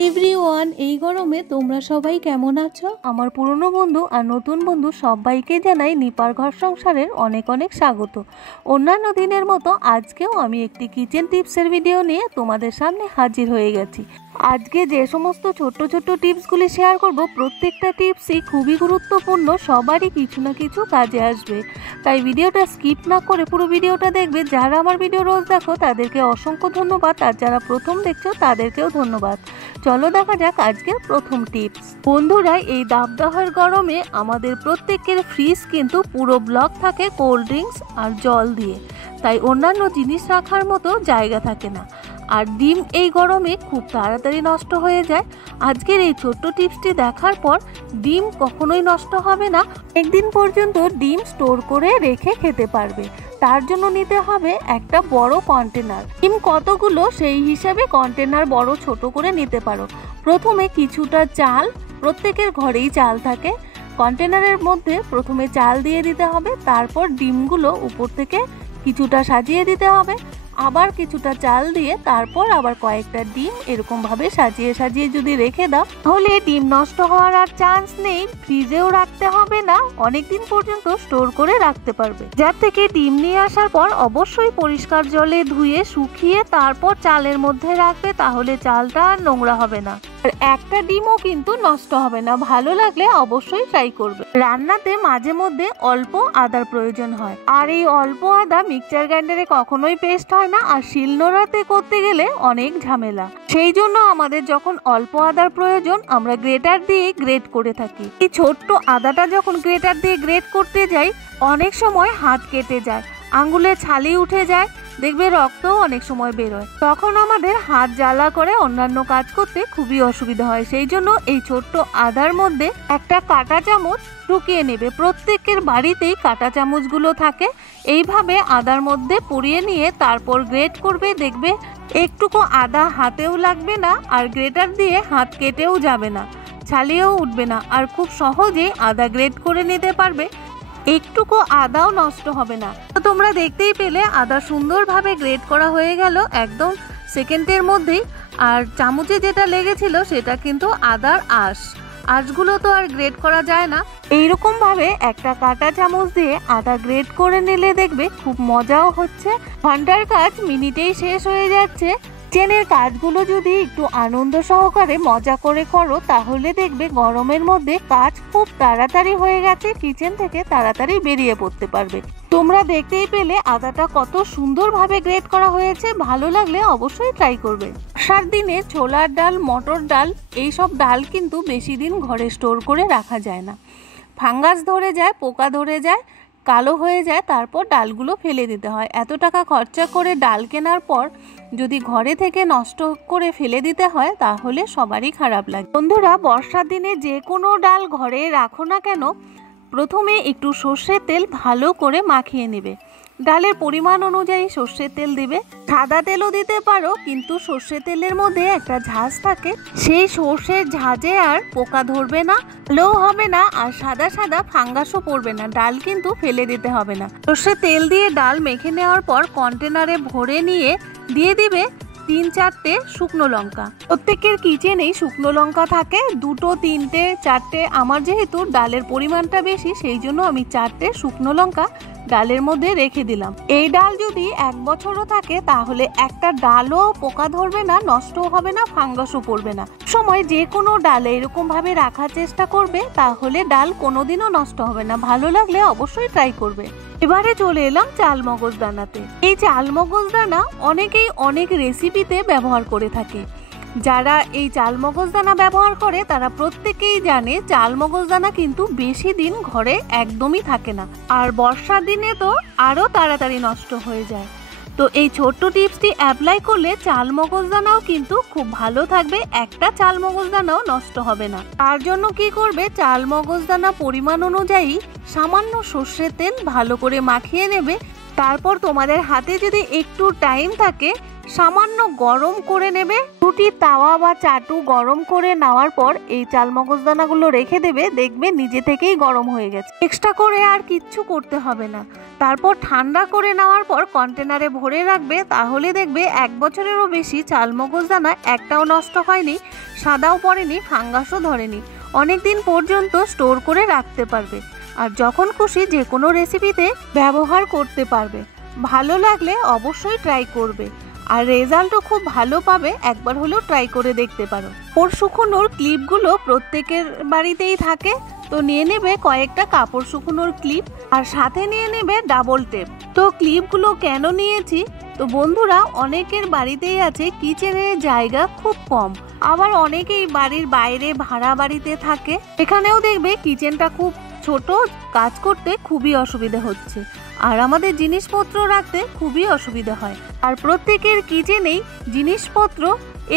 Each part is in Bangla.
এভরিওয়ান, এই গরমে তোমরা সবাই কেমন আছো? আমার পুরনো বন্ধু আর নতুন বন্ধু সবাইকে জানাই নিপার ঘর সংসারের অনেক অনেক স্বাগত। অন্যান্য দিনের মতো আজকেও আমি একটি কিচেন টিপসের ভিডিও নিয়ে তোমাদের সামনে হাজির হয়ে গেছি। আজকে যে সমস্ত ছোট্ট ছোট্ট টিপসগুলি শেয়ার করব, প্রত্যেকটা টিপসই খুবই গুরুত্বপূর্ণ, সবারই কিছু না কিছু কাজে আসবে। তাই ভিডিওটা স্কিপ না করে পুরো ভিডিওটা দেখবে। যারা আমার ভিডিও রোজ দেখো তাদেরকে অসংখ্য ধন্যবাদ, আর যারা প্রথম দেখছো তাদেরকেও ধন্যবাদ। চলো দেখা যাক আজকের প্রথম টিপস। বন্ধুরা, এই দাবদাহের গরমে আমাদের প্রত্যেকের ফ্রিজ কিন্তু পুরো ব্লক থাকে কোল্ড ড্রিঙ্কস আর জল দিয়ে, তাই অন্যান্য জিনিস রাখার মতো জায়গা থাকে না। আর ডিম এই গরমে খুব তাড়াতাড়ি নষ্ট হয়ে যায়। আজকের এই ছোট্ট টিপসটি দেখার পর ডিম কখনোই নষ্ট হবে না, একদিন পর্যন্ত ডিম স্টোর করে রেখে খেতে পারবে। তার জন্য নিতে হবে একটা বড় কন্টেনার। ডিম কতগুলো সেই হিসাবে কন্টেনার বড় ছোট করে নিতে পারো। প্রথমে কিছুটা চাল, প্রত্যেকের ঘরেই চাল থাকে, কন্টেনারের মধ্যে প্রথমে চাল দিয়ে দিতে হবে। তারপর ডিমগুলো উপর থেকে কিছুটা সাজিয়ে দিতে হবে, আবার কিছুটা চাল দিয়ে তারপর আবার কয়েকটা ডিম এরকম ভাবে সাজিয়ে সাজিয়ে যদি রেখে দাও, তাহলে ডিম নষ্ট হওয়ার আর চান্স নেই। ফ্রিজেও রাখতে হবে না, অনেকদিন পর্যন্ত স্টোর করে রাখতে পারবে। যার থেকে ডিম নিয়ে আসার পর অবশ্যই পরিষ্কার জলে ধুয়ে শুকিয়ে তারপর চালের মধ্যে রাখবে, তাহলে চালটা আর নোংরা হবে না। আর একটা ডিমও কিন্তু নষ্ট হবে না। ভালো লাগলে অবশ্যই ট্রাই করবে। রান্নাতে মাঝে মধ্যে অল্প আদার প্রয়োজন হয়, আর এই অল্প আদা মিক্সচার গ্রাইন্ডারে কখনোই পেস্ট হয় না, আর শিলনোড়াতে করতে গেলে অনেক ঝামেলা। সেই জন্য আমাদের যখন অল্প আদার প্রয়োজন আমরা গ্রেটার দিয়ে গ্রেট করে থাকি। এই ছোট্ট আদাটা যখন গ্রেটার দিয়ে গ্রেট করতে যাই অনেক সময় হাত কেটে যায়, আঙ্গুলে ছালি উঠে যায়, দেখবে রক্তও অনেক সময় বেরোয়। তখন আমাদের হাত জ্বালা করে অন্যান্য কাজ করতে খুবই অসুবিধা হয়। সেই জন্য এই ছোট্ট আদার মধ্যে একটা কাঁটা চামচ ঢুকিয়ে নেবে। প্রত্যেকের বাড়িতেই কাঁটা চামচগুলো থাকে। এইভাবে আদার মধ্যে পুড়িয়ে নিয়ে তারপর গ্রেট করবে। দেখবে একটুকু আদা হাতেও লাগবে না, আর গ্রেটার দিয়ে হাত কেটেও যাবে না, ছালিয়েও উঠবে না, আর খুব সহজেই আদা গ্রেট করে নিতে পারবে। একটুকু আদাও নষ্ট হবে না। তো তোমরা দেখতেই পেলে আদা সুন্দরভাবে গ্রেট করা হয়ে গেল একদম সেকেন্ডের মধ্যেই। আর চামচে যেটা লেগেছিল সেটা কিন্তু আদার আঁশগুলো তো আর গ্রেট করা যায় না। এইরকম ভাবে একটা কাঁটা চামচ দিয়ে আদা গ্রেট করে নিলে দেখবে খুব মজাও হচ্ছে। ঘন্টার কাজ মিনিটেই শেষ হয়ে যাচ্ছে। কিচেনের কাজগুলো যদি একটু আনন্দ সহকারে মজা করে করো তাহলে দেখবে গরমের মধ্যে কাজ খুব তাড়াতাড়ি হয়ে গেছে, কিচেন থেকে তাড়াতাড়ি বেরিয়ে পড়তে পারবে। তোমরা দেখতেই পেলে আদাটা কত সুন্দরভাবে গ্রেট করা হয়েছে। ভালো লাগলে অবশ্যই ট্রাই করবে। বর্ষার দিনে ছোলার ডাল, মটর ডাল, এইসব ডাল কিন্তু বেশি দিন ঘরে স্টোর করে রাখা যায় না। ফাঙ্গাস ধরে যায়, পোকা ধরে যায়, কালো হয়ে যায়, তারপর ডালগুলো ফেলে দিতে হয়। এত টাকা খরচা করে ডাল কেনার পর যদি ঘরে থেকে নষ্ট করে ফেলে দিতে হয় তাহলে সবারই খারাপ লাগে। বন্ধুরা, বর্ষার দিনে যে কোনো ডাল ঘরে রাখো না কেন, প্রথমে একটু সর্ষের তেল ভালো করে মাখিয়ে নেবে। ডালের পরিমাণ অনুযায়ী সর্ষের তেল দিবে, সাদা তেলও দিতে পারো, কিন্তু সর্ষের তেলের মধ্যে একটা ঝাঁজ থাকে, সেই সর্ষের ঝাঁজে আর পোকা ধরবে না, লোও হবে না, আর সাদা সাদা ফাঙ্গাসও পড়বে না। ডাল কিন্তু ফেলে দিতে হবে না। সর্ষের তেল দিয়ে ডাল মেখে নেওয়ার পর কন্টেনারে ভরে নিয়ে দিয়ে দিবে 3-4টে শুকনো লঙ্কা। প্রত্যেকের কিচেনেই শুকনো লঙ্কা থাকে, 2, 3, 4টে। আমার যেহেতু ডালের পরিমাণটা বেশি সেই জন্য আমি 4টে শুকনো লঙ্কা ডালের মধ্যে রেখে দিলাম। এই ডাল যদি 1 বছরও থাকে তাহলে একটা ডালও পোকা ধরবে না, নষ্টও হবে না, ফাঙ্গাসও পড়বে না। সময় যে কোনো ডালে এরকম ভাবে রাখার চেষ্টা করবে, তাহলে ডাল কোনোদিনও নষ্ট হবে না। ভালো লাগলে অবশ্যই ট্রাই করবে। এবারে চলে এলাম চাল মগজ দানাতে। এই চাল মগজ দানা অনেকেই অনেক রেসিপিতে ব্যবহার করে থাকে। যারা এই চাল মগজ দানা ব্যবহার করে তারা প্রত্যেকেই জানে চাল মগজ দানা কিন্তু বেশি দিন ঘরে একদমই থাকে না, আর বর্ষার দিনে তো আরো তাড়াতাড়ি নষ্ট হয়ে যায়। তো এই ছোট্ট টিপসটি অ্যাপ্লাই করলে চাল মগজ দানাও কিন্তু খুব ভালো থাকবে, একটা চাল মগজ দানাও নষ্ট হবে না। তার জন্য কি করবে, চাল মগজ দানা পরিমাণ অনুযায়ী সামান্য সর্ষের তেল ভালো করে মাখিয়ে নেবে। তারপর তোমাদের হাতে যদি একটু টাইম থাকে সামান্য গরম করে নেবে। রুটির তাওয়া বা চাটু গরম করে নেওয়ার পর এই চাল মগজ দানাগুলো রেখে দেবে, দেখবে নিজে থেকেই গরম হয়ে গেছে। এক্সট্রা করে আর কিচ্ছু করতে হবে না। তারপর ঠান্ডা করে নেওয়ার পর কন্টেনারে ভরে রাখবে, তাহলে দেখবে 1 বছরেরও বেশি চাল মগজ দানা একটাও নষ্ট হয়নি, সাদাও পড়েনি, ফাঙ্গাসও ধরেনি। অনেক দিন পর্যন্ত স্টোর করে রাখতে পারবে আর যখন খুশি যে কোনো রেসিপিতে ব্যবহার করতে পারবে। ভালো লাগলে অবশ্যই ট্রাই করবে আর রেজাল্টও খুব ভালো পাবে। একবার হলেও ট্রাই করে দেখতে পারো। কাপড় শুকোনোর ক্লিপগুলো প্রত্যেকের বাড়িতেই থাকে, তো নিয়ে নেবে কয়েকটা কাপড় শুকোনোর ক্লিপ আর সাথে নিয়ে নেবে ডাবল টেপ। তো ক্লিপগুলো কেন নিয়েছি, তো বন্ধুরা অনেকের বাড়িতেই আছে কিচেনের জায়গা খুব কম, আবার অনেকেই বাড়ির বাইরে ভাড়া বাড়িতে থাকে, এখানেও দেখবে কিচেনটা খুব ছোট, কাজ করতে খুবই অসুবিধা হচ্ছে আর আমাদের জিনিসপত্র রাখতে খুবই অসুবিধা হয়। আর প্রত্যেকের কিচেনেই জিনিসপত্র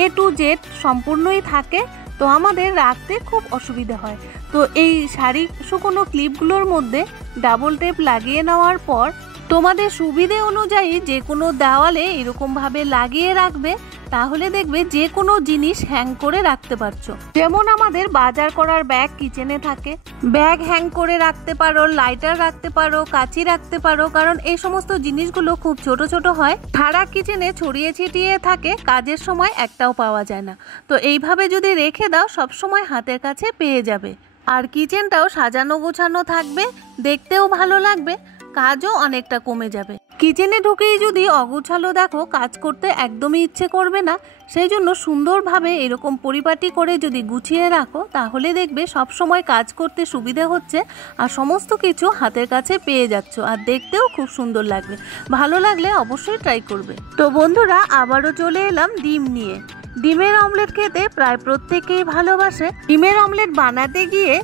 A to Z সম্পূর্ণই থাকে, তো আমাদের রাখতে খুব অসুবিধা হয়। তো এই শাড়ি শুকনো ক্লিপগুলোর মধ্যে ডাবল টেপ লাগিয়ে নেওয়ার পর তোমাদের সুবিধে অনুযায়ী যে কোনো দেওয়ালে এরকমভাবে লাগিয়ে রাখবে, তাহলে দেখবে যে কোনো জিনিস হ্যাং করে রাখতে পারছো। যেমন আমাদের বাজার করার ব্যাগ কিচেনে থাকে, ব্যাগ হ্যাং করে রাখতে পারো, লাইটার রাখতে পারো, কাঁচি রাখতে পারো, কারণ এই সমস্ত জিনিসগুলো খুব ছোট ছোট হয়, সারা কিচেনে ছড়িয়ে ছিটিয়ে থাকে, কাজের সময় একটাও পাওয়া যায় না। তো এইভাবে যদি রেখে দাও সব সময় হাতের কাছে পেয়ে যাবে আর কিচেনটাও সাজানো গোছানো থাকবে, দেখতেও ভালো লাগবে, কাজও অনেকটা কমে যাবে। কিচেনে ঢুকেই যদি অগোছালো দেখো কাজ করতে একদমই ইচ্ছে করবে না, সেই জন্য সুন্দরভাবে এরকম পরিপাটি করে যদি গুছিয়ে রাখো, তাহলে দেখবে সব সময় কাজ করতে সুবিধা হচ্ছে আর সমস্ত কিছু হাতের কাছে পেয়ে যাচ্ছ আর দেখতেও খুব সুন্দর লাগবে। ভালো লাগলে অবশ্যই ট্রাই করবে। তো বন্ধুরা আবারও চলে এলাম ডিম নিয়ে। ডিমের অমলেট খেতে প্রায় প্রত্যেকেই ভালোবাসে। ডিমের অমলেট বানাতে গিয়ে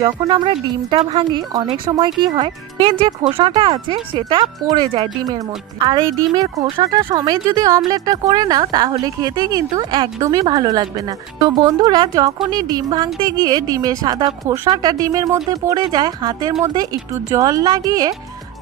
যখন আমরা ডিমটা ভাঙি, অনেক সময় কি হয়, ডিমের যে খোসাটা আছে সেটা পড়ে যায় ডিমের মধ্যে, আর এই ডিমের খোসাটা সমেত যদি অমলেটটা করে নাও তাহলে খেতে কিন্তু একদমই ভালো লাগবে না। তো বন্ধুরা যখনই ডিম ভাঙতে গিয়ে ডিমের সাদা খোসাটা ডিমের মধ্যে পড়ে যায়, হাতের মধ্যে একটু জল লাগিয়ে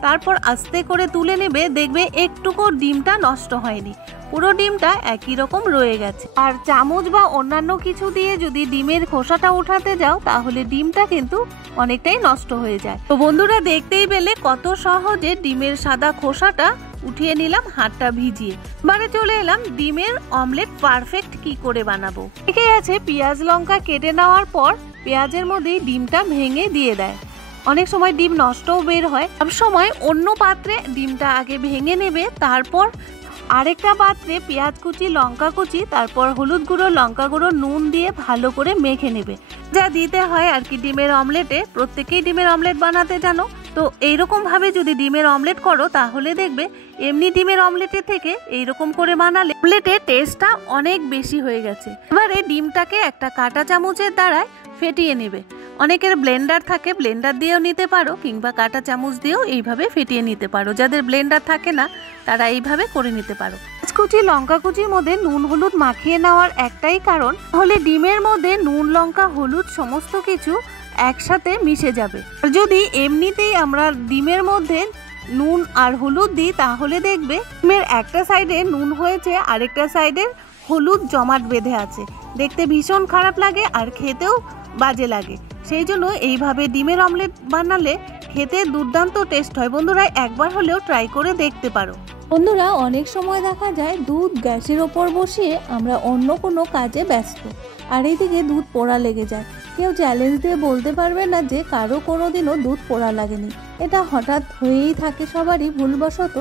তারপর আস্তে করে তুলে নেবে, দেখবে একটুকু ডিমটা নষ্ট হয়নি, পুরো ডিমটা একই রকম রয়ে গেছে। আর চামচ বা অন্যান্য কিছু দিয়ে যদি ডিমের খোসাটা উঠাতে যাও, তাহলে ডিমটা কিন্তু অনেকটাই নষ্ট হয়ে যায়। তো বন্ধুরা দেখতেই পেলে কত সহজে ডিমের সাদা খোসাটা উঠিয়ে নিলাম হাতটা ভিজিয়ে। এবারে চলে এলাম ডিমের অমলেট পারফেক্ট কি করে বানাবো। এখানে আছে পেঁয়াজ লঙ্কা কেটে নেওয়ার পর পেঁয়াজের মধ্যেই ডিমটা ভেঙে দিয়ে দেয়, অনেক সময় ডিম নষ্টও বের হয়। সব সময় অন্য পাত্রে ডিমটা আগে ভেঙে নেবে, তারপর আরেকটা পাত্রে পেঁয়াজ কুচি, লঙ্কা কুচি, তারপর হলুদ গুঁড়ো, লঙ্কা গুঁড়ো, নুন দিয়ে ভালো করে মেখে নেবে, যা দিতে হয় আর কি ডিমের অমলেটে। প্রত্যেকেই ডিমের অমলেট বানাতে জানো, তো এইরকম ভাবে যদি ডিমের অমলেট করো তাহলে দেখবে এমনি ডিমের অমলেটের থেকে এইরকম করে বানালে অমলেটের টেস্টটা অনেক বেশি হয়ে গেছে। এবারে ডিমটাকে একটা কাঁটা চামচের দ্বারায় ফেটিয়ে নেবে। অনেকের ব্লেন্ডার থাকে, ব্লেন্ডার দিয়েও নিতে পারো, কিংবা কাঁটা চামচ দিয়েও এইভাবে ফেটিয়ে নিতে পারো। যাদের ব্লেন্ডার থাকে না তারা এইভাবে করে নিতে পারো। কুচি, লঙ্কা কুচির মধ্যে নুন হলুদ মাখিয়ে নেওয়ার একটাই কারণ, তাহলে ডিমের মধ্যে নুন, লঙ্কা, হলুদ সমস্ত কিছু একসাথে মিশে যাবে। আর যদি এমনিতেই আমরা ডিমের মধ্যে নুন আর হলুদ দিই, তাহলে দেখবে ডিমের একটা সাইডে নুন হয়েছে, আরেকটা সাইডে হলুদ জমাট বেঁধে আছে, দেখতে ভীষণ খারাপ লাগে আর খেতেও বাজে লাগে। সেই জন্য এইভাবে ডিমের অমলেট বানালে খেতে দুর্দান্ত টেস্ট হয়। বন্ধুরা একবার হলেও ট্রাই করে দেখতে পারো। বন্ধুরা অনেক সময় দেখা যায় দুধ গ্যাসের ওপর বসিয়ে আমরা অন্য কোনো কাজে ব্যস্ত, আর এইদিকে দুধ পোড়া লেগে যায়। কেউ চ্যালেঞ্জ দিয়ে বলতে পারবে না যে কারো কোনোদিনও দুধ পোড়া লাগেনি, এটা হঠাৎ হয়েই থাকে সবারই ভুলবশত।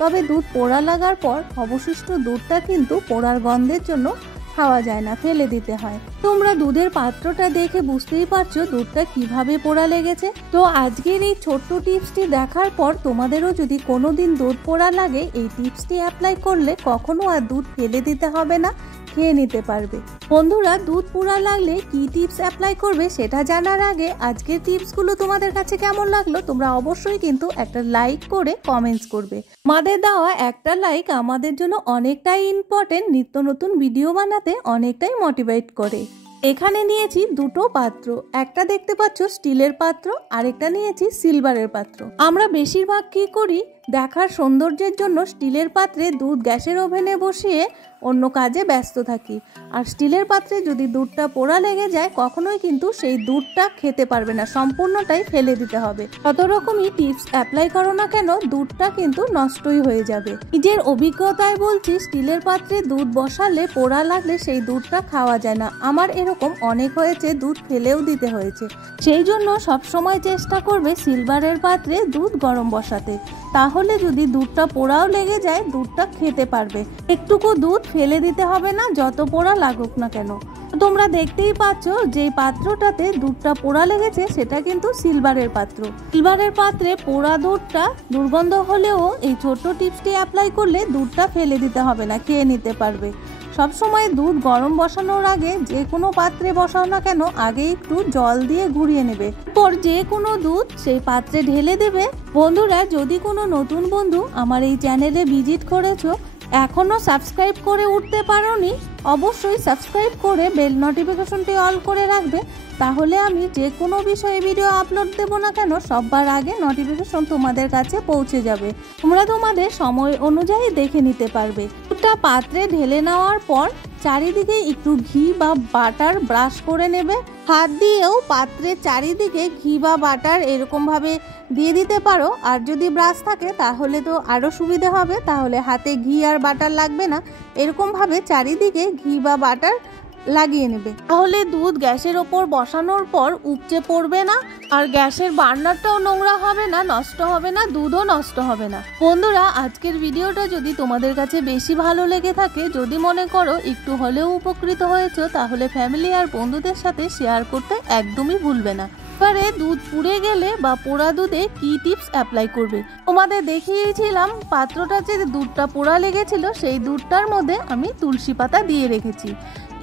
তবে দুধ পোড়া লাগার পর অবশিষ্ট দুধটা কিন্তু পোড়ার গন্ধের জন্য খাওয়া যায় না, ফেলে দিতে হয়। তোমরা দুধের পাত্রটা দেখে বুঝতেই পারছো দুধটা কিভাবে পোড়া লেগেছে। তো আজকের এই ছোট্ট টিপসটি দেখার পর তোমাদেরও যদি কোনোদিন দুধ পোড়া লাগে, এই টিপসটি অ্যাপ্লাই করলে কখনো আর দুধ ফেলে দিতে হবে না, খেয়ে নিতে পারবে। বন্ধুরা দুধ পোড়া লাগলে কি টিপস অ্যাপ্লাই করবে সেটা জানার আগে আজকের টিপসগুলো তোমাদের কাছে কেমন লাগলো তোমরা অবশ্যই কিন্তু একটা লাইক করে কমেন্টস করবে। আমাদের দেওয়া একটা লাইক আমাদের জন্য অনেকটাই ইম্পর্টেন্ট, নিত্য নতুন ভিডিও বানাতে অনেকটাই মোটিভেট করে। এখানে নিয়েছি দুটো পাত্র, একটা দেখতে পাচ্ছ স্টিলের পাত্র, আরেকটা নিয়েছি সিলভারের পাত্র। আমরা বেশিরভাগ কি করি, দেখার সৌন্দর্যের জন্য স্টিলের পাত্রে দুধ গ্যাসের ওভেনে বসিয়ে অন্য কাজে ব্যস্ত থাকি। আর স্টিলের পাত্রে যদি দুধটা পোড়া লেগে যায় কখনোই কিন্তু সেই দুধটা খেতে পারবে না, সম্পূর্ণটাই ফেলে দিতে হবে। কত রকমই টিপস অ্যাপ্লাই করো না কেন দুধটা কিন্তু নষ্টই হয়ে যাবে। নিজের অভিজ্ঞতায় বলছি, স্টিলের পাত্রে দুধ বসালে পোড়া লাগলে সেই দুধটা খাওয়া যায় না। আমার এরকম অনেক হয়েছে, দুধ ফেলেও দিতে হয়েছে। সেই জন্য সবসময় চেষ্টা করবে সিলভারের পাত্রে দুধ গরম বসাতে, তাহলে যদি দুধটা পোড়াও লেগে যায় দুধটা খেতে পারবে। একটুকু দুধ ফেলে দিতে হবে না, যত পোড়া লাগুক না কেন। তোমরা দেখতেই পাচ্ছ যে পাত্রটাতে দুধটা পোড়া লেগেছে সেটা কিন্তু সিলভারের পাত্র। সিলভারের পাত্রে পোড়া দুধটা দুর্গন্ধ হলেও এই ছোট্ট টিপসটি অ্যাপ্লাই করলে দুধটা ফেলে দিতে হবে না, খেয়ে নিতে পারবে। সবসময় দুধ গরম বসানোর আগে যে কোনো পাত্রে বসাও না কেন আগে একটু জল দিয়ে ঘুরিয়ে নেবে, পর যে কোনো দুধ সেই পাত্রে ঢেলে দেবে। বন্ধুরা, যদি কোনো নতুন বন্ধু আমার এই চ্যানেলে ভিজিট করেছো, এখনো সাবস্ক্রাইব করে উঠতে পারোনি, অবশ্যই সাবস্ক্রাইব করে বেল নোটিফিকেশনটি অল করে রাখবে, তাহলে আমি যে কোনো বিষয়ে ভিডিও আপলোড দেবো না কেন সবার আগে নোটিফিকেশন তোমাদের কাছে পৌঁছে যাবে। তোমরা তোমাদের সময় অনুযায়ী দেখে নিতে পারবে। দুধটা পাত্রে ঢেলে নেওয়ার পর চারিদিকে একটু ঘি বা বাটার ব্রাশ করে নেবে। হাত দিয়েও পাত্রের চারিদিকে ঘি বা বাটার এরকমভাবে দিয়ে দিতে পারো, আর যদি ব্রাশ থাকে তাহলে তো আরও সুবিধা হবে, তাহলে হাতে ঘি আর বাটার লাগবে না। এরকমভাবে চারিদিকে ঘি বা বাটার লাগিয়ে নেবে, তাহলে দুধ গ্যাসের ওপর বসানোর পর উপচে পড়বে না, আর গ্যাসের বার্নারটাও নোংরা হবে না, নষ্ট হবে না, দুধও নষ্ট হবে না। বন্ধুরা, আজকের ভিডিওটা যদি তোমাদের কাছে বেশি ভালো লেগে থাকে, যদি মনে করো একটু হলেও উপকৃত হয়েছো, তাহলে ফ্যামিলি আর বন্ধুদের সাথে শেয়ার করতে একদমই ভুলবে না। এবারে দুধ পুড়ে গেলে বা পোড়া দুধে কি টিপস অ্যাপ্লাই করবে তোমাদের দেখিয়েছিলাম। পাত্রটাতে যে দুধটা পোড়া লেগেছিল সেই দুধটার মধ্যে আমি তুলসী পাতা দিয়ে রেখেছি।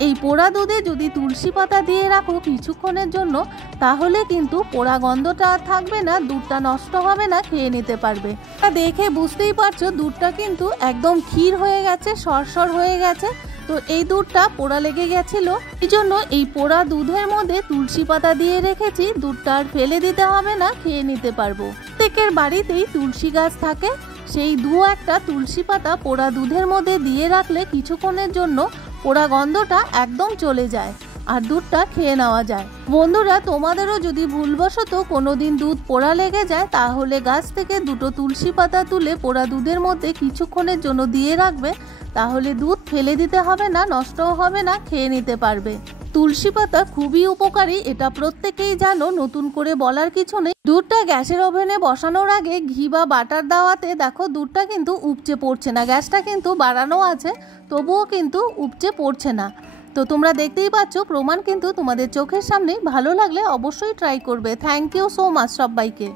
এই পোড়া দুধে যদি তুলসী পাতা দিয়ে রাখো কিছুক্ষণের জন্য, তাহলে কিন্তু পোড়া গন্ধটা থাকবে না, দুধটা নষ্ট হবে না, খেয়ে নিতে পারবে। দেখে বুঝতেই পারছো দুধটা কিন্তু একদম ক্ষীর হয়ে গেছে, সরসর হয়ে গেছে। তো এই দুধটা পোড়া লেগে গেছিল, এই জন্য এই পোড়া দুধের মধ্যে তুলসী পাতা দিয়ে রেখেছি। দুধটা আর ফেলে দিতে হবে না, খেয়ে নিতে পারবো। প্রত্যেকের বাড়িতেই তুলসী গাছ থাকে, সেই একটা তুলসী পাতা পোড়া দুধের মধ্যে দিয়ে রাখলে কিছুক্ষণের জন্য পোড়া গন্ধটা একদম চলে যায় আর দুধটা খেয়ে নেওয়া যায়। বন্ধুরা, তোমাদেরও যদি ভুলবশত কোনোদিন দুধ পোড়া লেগে যায়, তাহলে গাছ থেকে দুটো তুলসী পাতা তুলে পোড়া দুধের মধ্যে কিছুক্ষণের জন্য দিয়ে রাখবে, তাহলে দুধ ফেলে দিতে হবে না, নষ্টও হবে না, খেয়ে নিতে পারবে। তুলসী পাতা খুবই উপকারী, এটা প্রত্যেকেই জানো, নতুন করে বলার কিছু নেই। দুধটা গ্যাসের ওভেনে বসানোর আগে ঘি বা বাটার দেওয়াতে দেখো দুধটা কিন্তু উপচে পড়ছে না, গ্যাসটা কিন্তু বাড়ানো আছে, তবুও কিন্তু উপচে পড়ছে না। তো তোমরা দেখতেই পাচ্ছ, প্রমাণ কিন্তু তোমাদের চোখের সামনে। ভালো লাগলে অবশ্যই ট্রাই করবে। থ্যাংক ইউ সো মাচ সবাইকে।